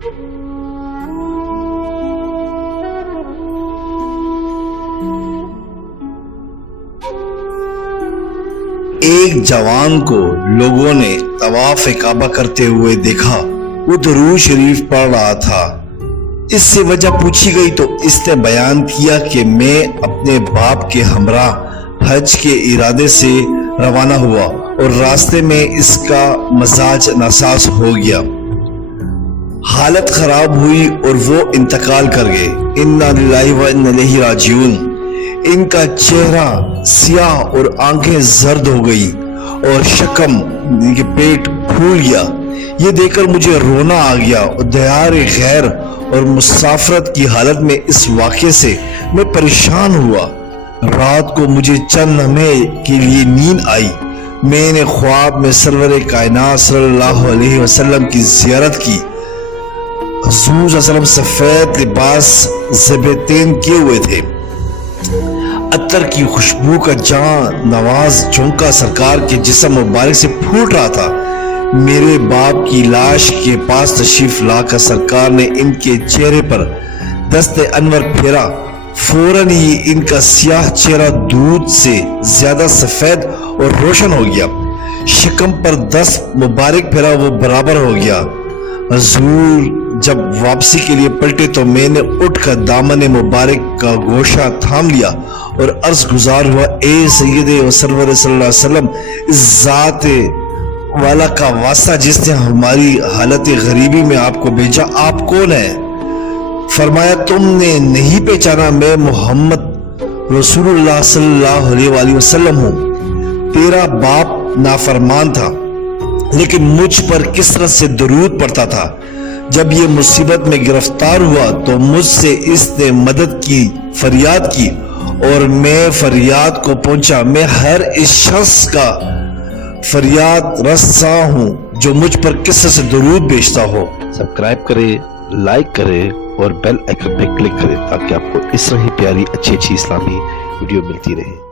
ایک جوان کو لوگوں نے طواف کعبہ کرتے ہوئے دیکھا، وہ درود شریف پڑھ رہا تھا۔ اس سے وجہ پوچھی گئی تو اس نے بیان کیا کہ میں اپنے باپ کے ہمراہ حج کے ارادے سے روانہ ہوا اور راستے میں اس کا مزاج ناساز ہو گیا، حالت خراب ہوئی اور وہ انتقال کر گئے۔ انا للہ و انا الیہ راجعون۔ ان کا چہرہ سیاہ اور آنکھیں زرد ہو گئی اور شکم پیٹ پھول گیا۔ یہ دیکھ کر مجھے رونا آ گیا اور دیار غیر اور مسافرت کی حالت میں اس واقعے سے میں پریشان ہوا۔ رات کو مجھے چند لمحے کے لیے نیند آئی۔ میں نے خواب میں سرور کائنات صلی اللہ علیہ وسلم کی زیارت کی۔ حضور صلی اللہ علیہ وسلم سفید لباس زیبتین کیے ہوئے تھے، عطر کی خوشبو کا جان نواز جھونکا سرکار کے جسم مبارک سے پھوٹ رہا تھا۔ میرے باپ کی لاش کے پاس تشریف لا کر سرکار نے ان کے چہرے پر دست انور پھیرا، فوراً ہی ان کا سیاہ چہرہ دودھ سے زیادہ سفید اور روشن ہو گیا، شکم پر دست مبارک پھیرا، وہ برابر ہو گیا۔ حضور جب واپسی کے لیے پلٹے تو میں نے اٹھ کر دامن مبارک کا گوشہ تھام لیا اور عرض گزار ہوا، اے سید و سرور صلی اللہ علیہ وسلم، اس ذات والا کا واسطہ جس نے ہماری حالت غریبی میں آپ کو بھیجا، آپ کون ہیں؟ فرمایا، تم نے نہیں پہچانا، میں محمد رسول اللہ صلی اللہ علیہ وآلہ وسلم ہوں۔ تیرا باپ نافرمان تھا لیکن مجھ پر کثرت سے درود پڑھتا تھا۔ جب یہ مصیبت میں گرفتار ہوا تو مجھ سے اس نے مدد کی فریاد کی اور میں فریاد کو پہنچا۔ میں ہر اس شخص کا فریاد رساں ہوں جو مجھ پر کثرت سے درود بھیجتا ہو۔ سبسکرائب کریں، لائک کریں اور بیل آئیکن پہ کلک کریں تاکہ آپ کو اس طرح ہی پیاری اچھی اسلامی ویڈیو ملتی رہے۔